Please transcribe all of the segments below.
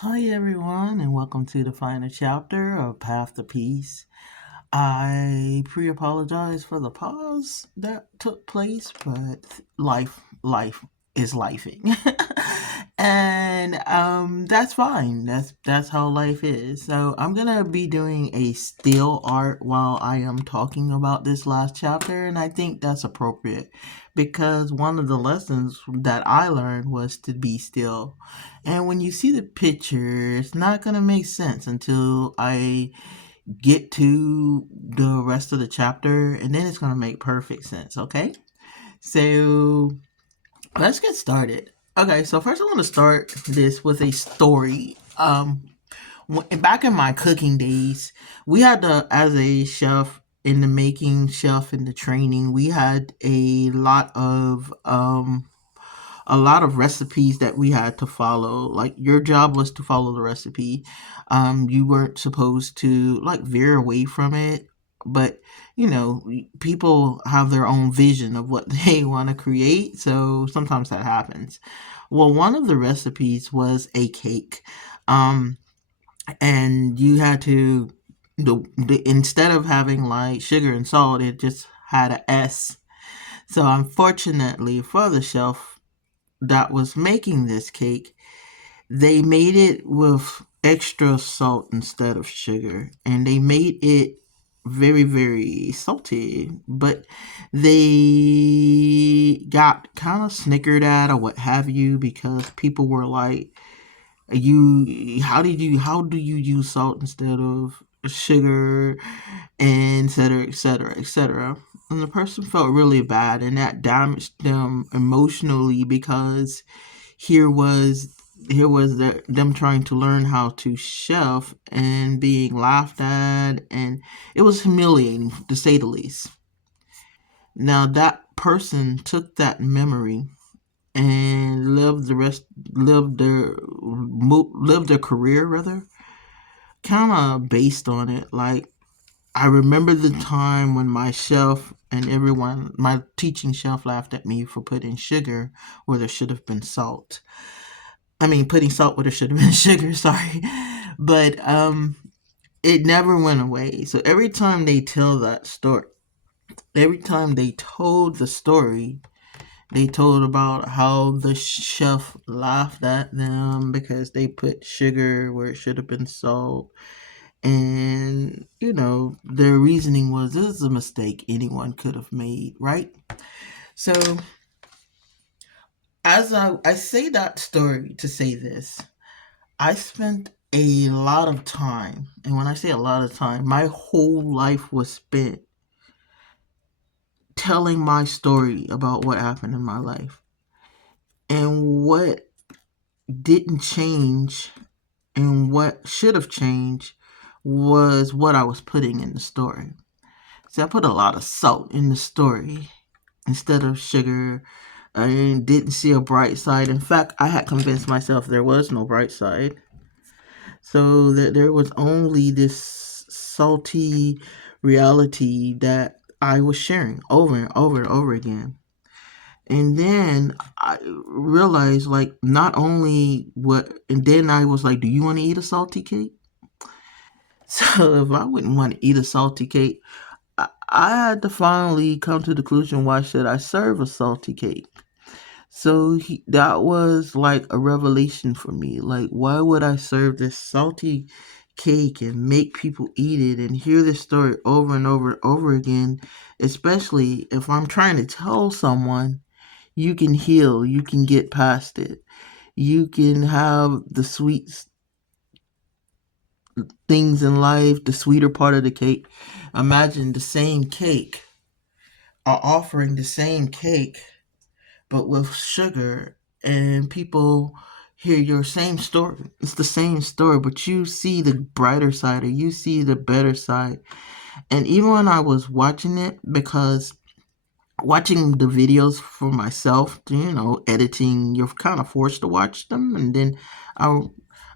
Hi, everyone, and welcome to the final chapter of Path to Peace. I pre apologize for the pause that took place, but life is lifing. And that's fine. That's how life is. So I'm gonna be doing a still art while I am talking about this last chapter, and I think that's appropriate because one of the lessons that I learned was to be still. And when you see the picture, it's not gonna make sense until I get to the rest of the chapter, and then it's gonna make perfect sense, okay? So let's get started. Okay, so first I want to start this with a story. Back in my cooking days, we had to, as a chef in the making, chef in the training, we had a lot of recipes that we had to follow. Like your job was to follow the recipe. You weren't supposed to like veer away from it. But people have their own vision of what they want to create, so sometimes that happens. Well, one of the recipes was a cake, um, and you had to instead of having like sugar and salt, it just had a S. So unfortunately for the chef that was making this cake, they made it with extra salt instead of sugar, and they made it very, very salty. But they got kind of snickered at or what have you because people were like, "You, how do you use salt instead of sugar?" and et cetera, et cetera, et cetera. And the person felt really bad, and that damaged them emotionally because here was them trying to learn how to chef and being laughed at, and it was humiliating to say the least. Now that person took that memory and lived their career rather kind of based on it. Like, I remember the time when my chef and everyone, my teaching chef, laughed at me for putting sugar where there should have been salt. I mean, putting salt where there should have been sugar, sorry. But it never went away. So every time they tell that story, every time they told the story, they told about how the chef laughed at them because they put sugar where it should have been salt. And, their reasoning was this is a mistake anyone could have made, right? So, as I say that story to say this, I spent a lot of time, and when I say a lot of time, my whole life was spent telling my story about what happened in my life. And what didn't change and what should have changed was what I was putting in the story. See, I put a lot of salt in the story instead of sugar. I didn't see a bright side. In fact, I had convinced myself there was no bright side. So that there was only this salty reality that I was sharing over and over and over again. And then I realized, like, not only what, and then I was like, do you want to eat a salty cake? So if I wouldn't want to eat a salty cake, I had to finally come to the conclusion, why should I serve a salty cake? So that was like a revelation for me. Like, why would I serve this salty cake and make people eat it and hear this story over and over and over again? Especially if I'm trying to tell someone you can heal, you can get past it, you can have the sweet things in life, the sweeter part of the cake. Imagine the same cake, or offering the same cake but with sugar, and people hear your same story. It's the same story, but you see the brighter side or you see the better side. And even when I was watching it, because watching the videos for myself, editing, you're kind of forced to watch them, and then I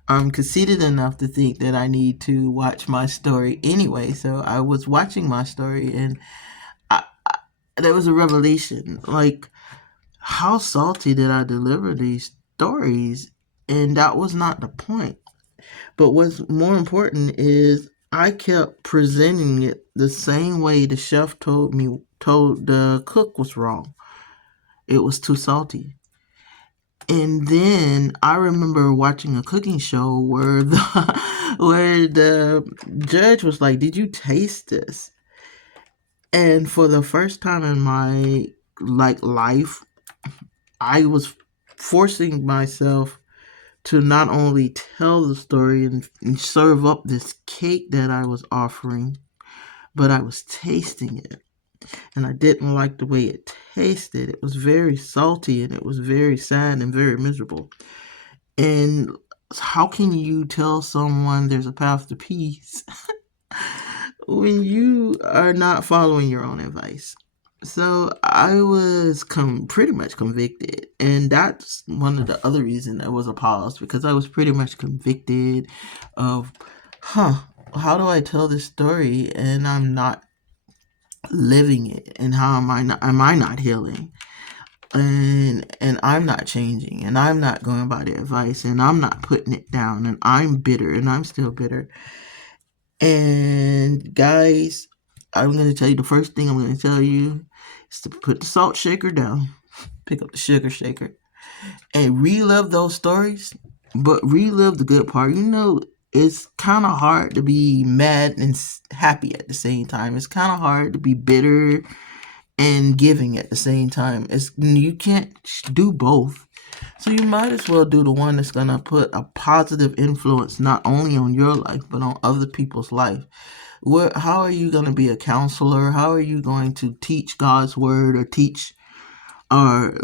I'm conceited enough to think that I need to watch my story anyway. So I was watching my story, and there was a revelation. Like, how salty did I deliver these stories? And that was not the point. But what's more important is I kept presenting it the same way the chef told the cook was wrong. It was too salty. And then I remember watching a cooking show where the where the judge was like, "Did you taste this?" And for the first time in my life, I was forcing myself to not only tell the story and serve up this cake that I was offering, but I was tasting it. And I didn't like the way it tasted. It was very salty and it was very sad and very miserable. And how can you tell someone there's a path to peace when you are not following your own advice? So I was pretty much convicted, and that's one of the other reasons there was a pause, because I was pretty much convicted of, huh, how do I tell this story and I'm not living it, and how am I not healing, and I'm not changing, and I'm not going by the advice, and I'm not putting it down, and I'm bitter, and I'm still bitter. And guys, I'm going to tell you, the first thing I'm going to tell you is to put the salt shaker down, pick up the sugar shaker, and relive those stories, but relive the good part. It's kind of hard to be mad and happy at the same time. It's kind of hard to be bitter and giving at the same time. You can't do both. So you might as well do the one that's going to put a positive influence not only on your life, but on other people's life. How are you going to be a counselor? How are you going to teach God's word, or teach or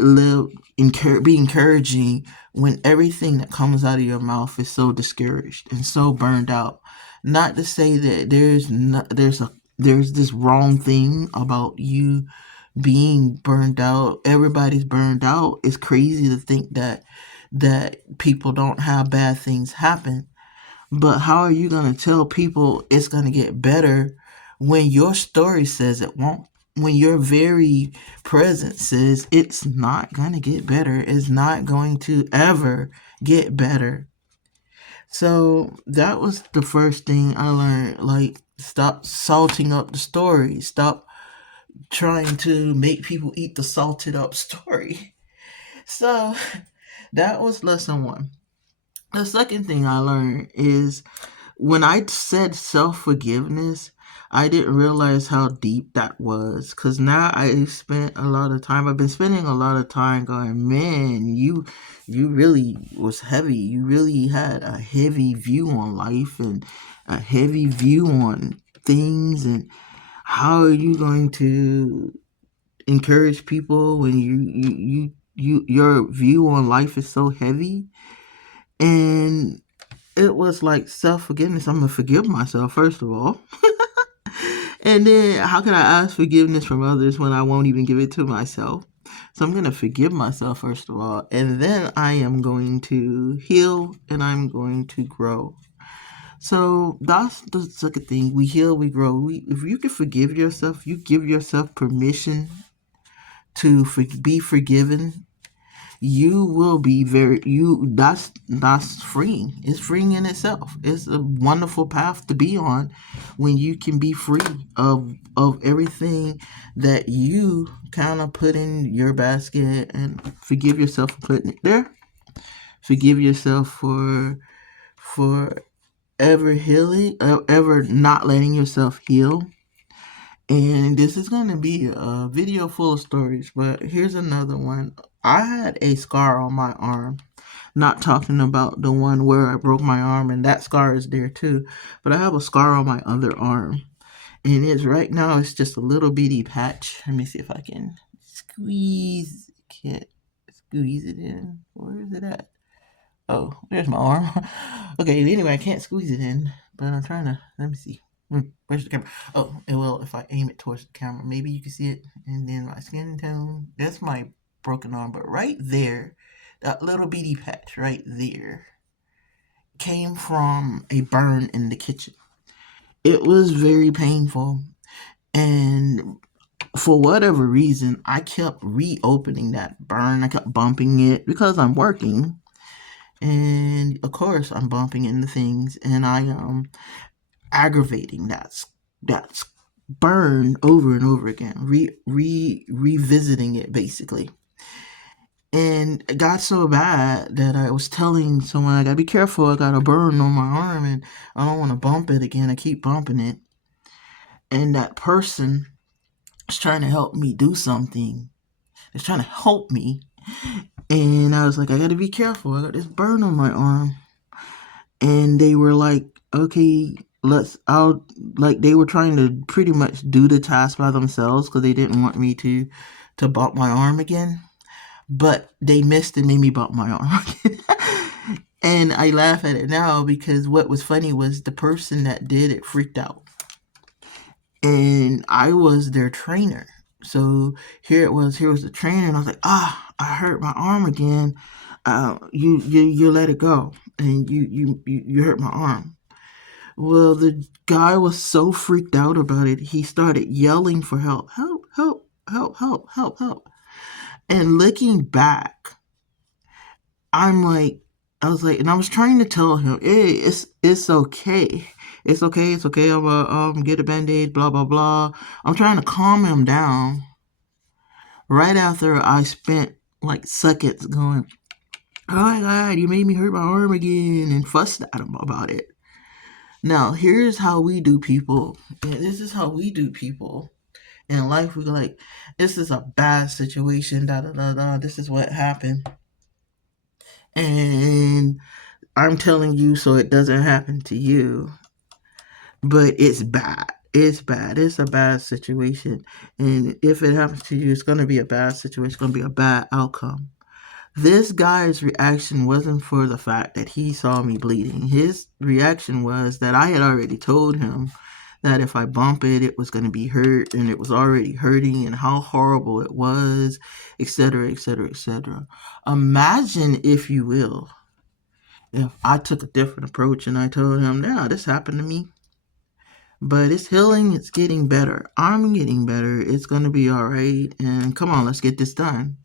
be encouraging, when everything that comes out of your mouth is so discouraged and so burned out? Not to say that there's this wrong thing about you being burned out. Everybody's burned out. It's crazy to think that people don't have bad things happen. But how are you going to tell people it's going to get better when your story says it won't? When your very presence says it's not going to get better, it's not going to ever get better. So that was the first thing I learned. Like, stop salting up the story. Stop trying to make people eat the salted up story. So that was lesson one. The second thing I learned is, when I said self forgiveness, I didn't realize how deep that was. Because now I've been spending a lot of time going, man, you really was heavy. You really had a heavy view on life and a heavy view on things. And how are you going to encourage people when your view on life is so heavy? And it was like self forgiveness. I'm gonna forgive myself first of all, and then how can I ask forgiveness from others when I won't even give it to myself? So I'm gonna forgive myself first of all, and then I am going to heal and I'm going to grow. So that's the second thing. We heal, we grow. If you can forgive yourself, you give yourself permission to be forgiven. You will be that's freeing. It's freeing in itself. It's a wonderful path to be on, when you can be free of everything that you kind of put in your basket, and forgive yourself for putting it there. Forgive yourself for ever healing, ever not letting yourself heal. And this is going to be a video full of stories, but here's another one. I had a scar on my arm. Not talking about the one where I broke my arm, and that scar is there too. But I have a scar on my other arm. And it's just a little bitty patch. Let me see if I can can't squeeze it in. Where is it at? Oh, there's my arm. Okay, anyway, I can't squeeze it in, but I'm trying to. Let me see. Where's the camera? Oh, it will if I aim it towards the camera. Maybe you can see it. And then my skin tone. That's my broken arm. But right there, that little bitty patch right there came from a burn in the kitchen. It was very painful. And for whatever reason, I kept reopening that burn. I kept bumping it because I'm working. And of course I'm bumping into things, and I am aggravating that's burn over and over again, revisiting it basically. And it got so bad that I was telling someone, I gotta be careful, I got a burn on my arm and I don't want to bump it again. I keep bumping it. And that person is trying to help me do something. It's trying to help me. And I was like, I gotta be careful. I got this burn on my arm. And they were like, okay, I'll, like, they were trying to pretty much do the task by themselves because they didn't want me to bump my arm again. But they missed and made me bump my arm again. And I laugh at it now because what was funny was the person that did it freaked out. And I was their trainer. So here was the trainer, and I was like, I hurt my arm again. You let it go, and you hurt my arm. Well, the guy was so freaked out about it, he started yelling for help, help, help, help, help, help, help. And looking back, I'm like, I was like, and I was trying to tell him, hey, it's okay. It's okay, it's okay. I'm gonna get a band-aid, blah blah blah. I'm trying to calm him down. Right after I spent like seconds going, oh my god, you made me hurt my arm again, and fussed at him about it. Now, here's how we do people. And this is how we do people. In life, we go like, this is a bad situation, da da da da. This is what happened. And I'm telling you so it doesn't happen to you. But it's bad. It's bad. It's a bad situation. And if it happens to you, it's going to be a bad situation. It's going to be a bad outcome. This guy's reaction wasn't for the fact that he saw me bleeding. His reaction was that I had already told him that if I bump it, it was going to be hurt, and it was already hurting, and how horrible it was, etc., etc., etc. Imagine, if you will, if I took a different approach and I told him, "Now this happened to me, but it's healing. It's getting better. I'm getting better. It's going to be all right. And come on, let's get this done."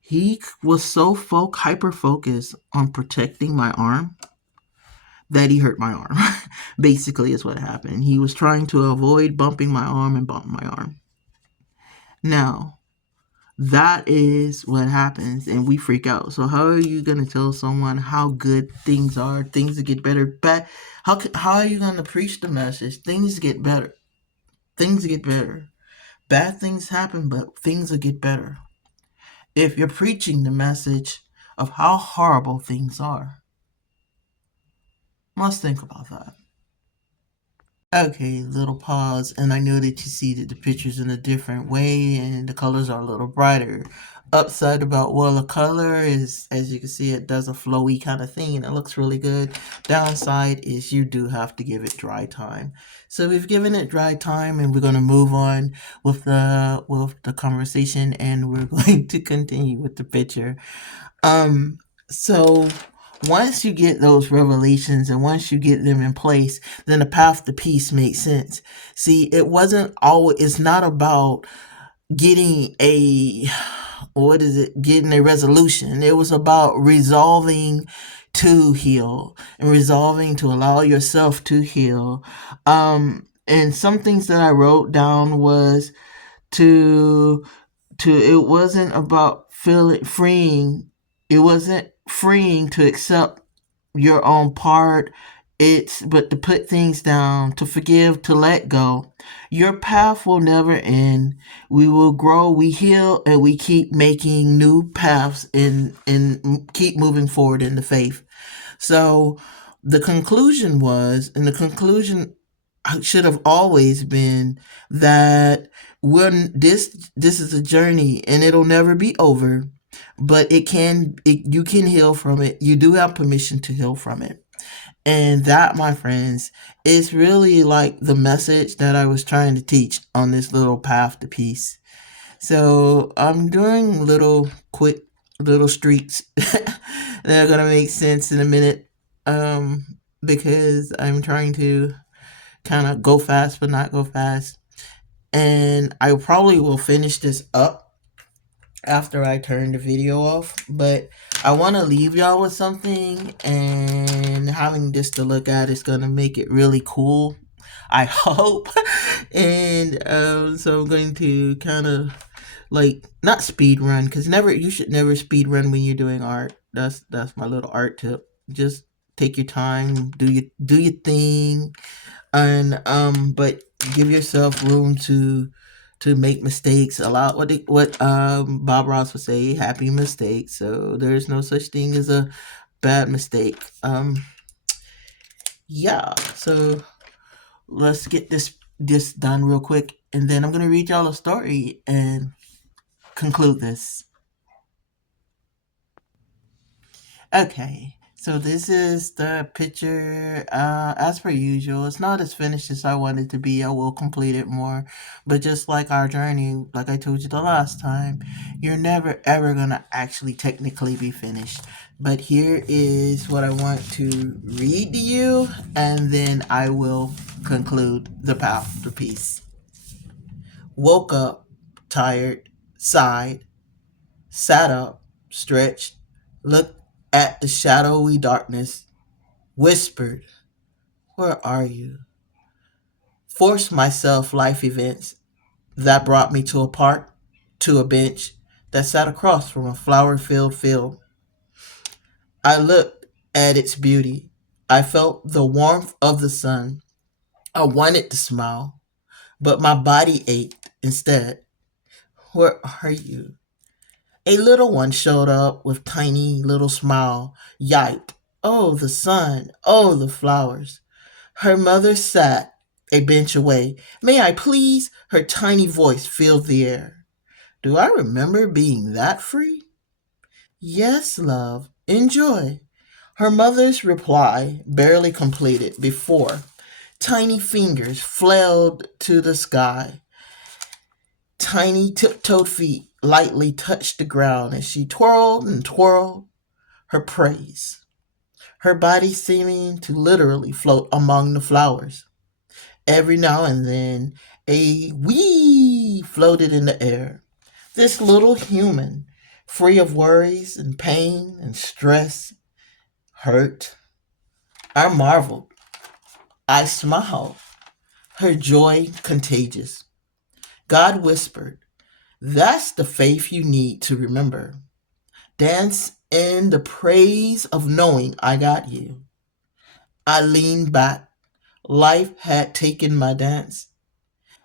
He was so hyper focused on protecting my arm that he hurt my arm. Basically, is what happened. He was trying to avoid bumping my arm and bump my arm. Now, that is what happens, and we freak out. So, how are you going to tell someone how good things are, things get better? Bad. How are you going to preach the message? Things get better. Things get better. Bad things happen, but things will get better. If you're preaching the message of how horrible things are, let's think about that. Okay, little pause, and I know that you see that the picture's in a different way and the colors are a little brighter. Upside about, well, the color is, as you can see, it does a flowy kind of thing and it looks really good. Downside is you do have to give it dry time. So we've given it dry time, and we're going to move on with the conversation, and we're going to continue with the picture. So once you get those revelations and once you get them in place, then the path to peace makes sense. See, it's not about getting getting a resolution. It was about resolving to heal and resolving to allow yourself to heal. And some things that I wrote down was to it wasn't about freeing. It wasn't freeing to accept your own part. But to put things down, to forgive, to let go. Your path will never end. We will grow, we heal, and we keep making new paths and keep moving forward in the faith. So the conclusion should have always been that this is a journey and it'll never be over, but you can heal from it. You do have permission to heal from it. And that, my friends, is really like the message that I was trying to teach on this little path to peace. So I'm doing quick little streaks that are going to make sense in a minute, because I'm trying to kind of go fast but not go fast. And I probably will finish this up after I turn the video off, but I want to leave y'all with something, and having this to look at is going to make it really cool, I hope. And so I'm going to kind of like not speed run, because you should never speed run when you're doing art. That's my little art tip. Just take your time, do your thing, and but give yourself room to make mistakes. Allow what Bob Ross would say, happy mistakes. So there's no such thing as a bad mistake. Yeah. So let's get this done real quick, and then I'm gonna read y'all a story and conclude this. Okay, so this is the picture. As per usual, it's not as finished as I want it to be. I will complete it more. But just like our journey, like I told you the last time, you're never ever gonna actually technically be finished. But here is what I want to read to you, and then I will conclude the piece. Woke up, tired, sighed, sat up, stretched, looked at the shadowy darkness, whispered, "Where are you?" Forced myself life events that brought me to a park, to a bench that sat across from a flower filled field. I looked at its beauty. I felt the warmth of the sun. I wanted to smile, but my body ached instead. "Where are you?" A little one showed up with tiny little smile, yiped, "Oh, the sun, oh, the flowers." Her mother sat a bench away. "May I please?" Her tiny voice filled the air. Do I remember being that free? "Yes, love, enjoy." Her mother's reply barely completed before tiny fingers flailed to the sky. Tiny tiptoed feet lightly touched the ground as she twirled and twirled her praise, her body seeming to literally float among the flowers. Every now and then, a wee floated in the air. This little human, free of worries and pain and stress, hurt. I marveled. I smiled. Her joy contagious. God whispered, "That's the faith you need to remember. Dance in the praise of knowing I got you." I leaned back. Life had taken my dance,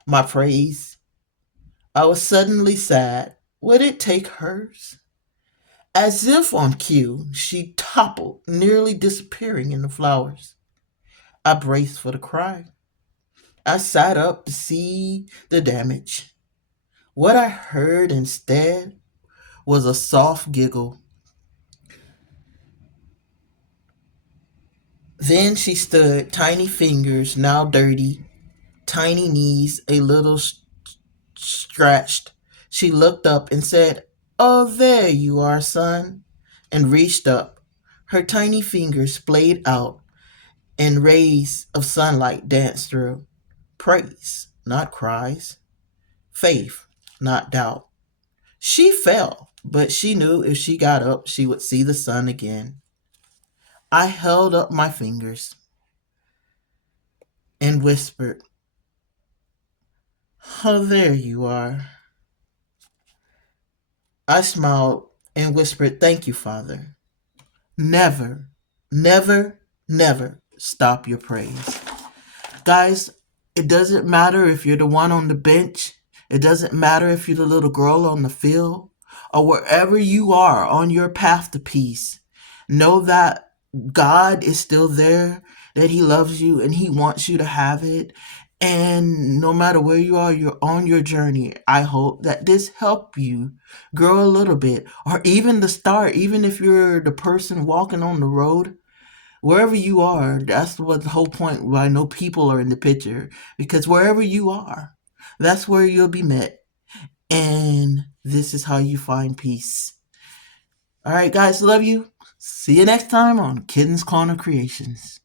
my praise. I was suddenly sad. Would it take hers? As if on cue, she toppled, nearly disappearing in the flowers. I braced for the cry. I sat up to see the damage. What I heard instead was a soft giggle. Then she stood, tiny fingers now dirty, tiny knees a little scratched. She looked up and said, "Oh, there you are, son," and reached up. Her tiny fingers splayed out, and rays of sunlight danced through. Praise, not cries. Faith, not doubt. She fell, but she knew if she got up, she would see the sun again. I held up my fingers and whispered, "Oh, there you are." I smiled and whispered, "Thank you, Father." Never, never, never stop your praise. Guys, it doesn't matter if you're the one on the bench. It doesn't matter if you're the little girl on the field or wherever you are on your path to peace. Know that God is still there, that He loves you and He wants you to have it. And no matter where you are, you're on your journey. I hope that this helped you grow a little bit, or even the start, even if you're the person walking on the road, wherever you are. That's what the whole point why no people are in the picture, because wherever you are, that's where you'll be met, and this is how you find peace. All right, guys, love you. See you next time on Kittens Corner Creations.